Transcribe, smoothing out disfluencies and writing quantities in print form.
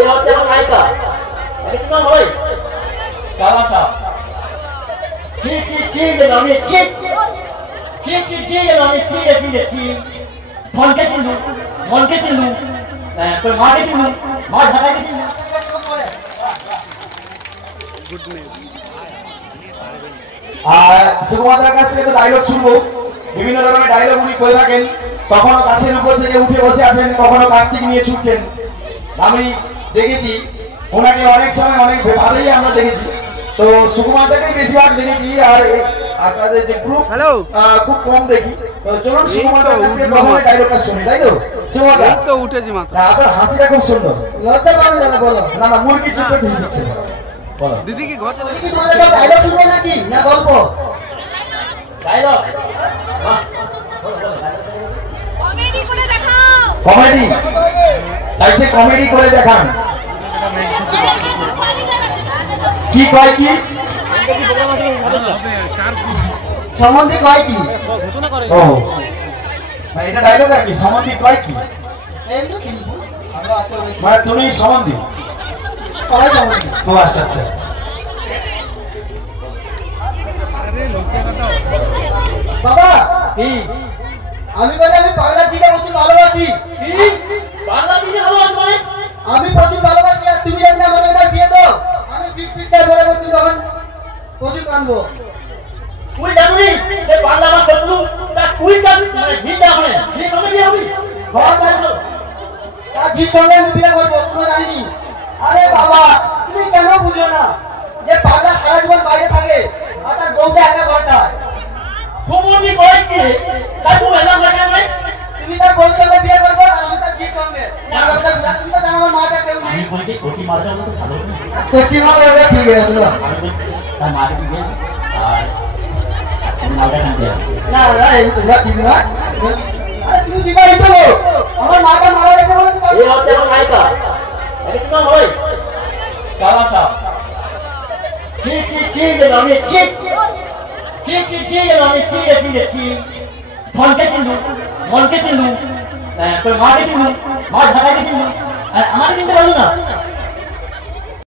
এই হচ্ছে আমার নায়িকা দেখেছি না ভাই কালা সাপ চি চি চি যে নামে চি চি চি চি যে নামে চি রে চি রে চি মনকে চিনলু তোর মাকে চিনলু মা ঢাকাকে চিনলু আর সুকুমারদার কাছ থেকে তো ডায়লগ শুনবো বিভিন্ন রকমের ডায়লগ উনি করে থাকেন কখনো গাছের উপর থেকে উঠে বসে আছেন কখনো কার্তিক নিয়ে ছুটছেন আমি দেখেছি ওনাকে অনেক সময় অনেক ভাবেই আমরা দেখেছি তো সুকুমারদাকেই বেশিরভাগ দেখেছি আর আপনাদের যে গ্রুপ খুব কম দেখি তো চলুন সুকুমারদার কাছ থেকে প্রথমে ডায়লগটা শুনি তাই তো সুকুমারদা এই তো উঠেছি মাত্র না আপনার হাসিটা খুব সুন্দর লজ্জা পাবেন না বলো না না মুরগি চুপে দিচ্ছে বলো দিদি কি ঘর চলে কি তোমাদের ডায়লগ শুনবে নাকি না গল্প ডায়লগ কমেডি করে দেখাও কমেডি চাইছে কমেডি করে দেখান কি কয় কি সম্বন্ধে কয় কি ঘোষণা করে ও ভাই এটা ডায়লগ আর কি সম্বন্ধে কয় কি মানে তুমি সম্বন্ধে কয় সম্বন্ধে ও আচ্ছা আচ্ছা বাবা কি আমি বলি আমি বাংলা জিকে প্রচুর ভালোবাসি কি বাংলা দিনে ভালোবাসি মানে আমি প্রচুর ভালোবাসি আর তুমি যদি আমাকে একটা বিয়ে দাও আমি বিশ করে বলে তুমি তখন প্রচুর কাঁদবো তুই জানুনি যে বাংলা ভাষা শত্রু তা তুই জানি মানে জিতা মানে জি সঙ্গে বিয়ে হবি বাবা জানো তা জি সঙ্গে আমি বিয়ে করবো তুমি জানিনি আরে বাবা তুমি কেন বুঝো না যে বাংলা সারা জীবন বাইরে থাকে আর তার বউকে একা করে দেয় তুমি কয় কি তাই তুই এলাম লাগে মানে তুমি তার বউর সঙ্গে বিয়ে করবে আর আমি তার জি সঙ্গে তুমি তো জানো আমার মাটা কেউ নেই আমি বলছি কোচি মারটা তো ভালো কোচি মাল হলে ঠিক আছে তার মাকে দিয়ে আর মালটা কাটতে না না এটা ঠিক না আরে তুমি বিবাহিত লোক আমার মাটা মারা গেছে বলে তো এই হচ্ছে আমার নায়িকা দেখেছি না ভাই কালা সাপ চি চি চি যে নামে চি চি চি চি যে নামে চি রে চি রে চি মনকে চিনলু তোর মাকে চিনলু মা ঢাকাকে চিনলু আমাকে চিনতে পারলো না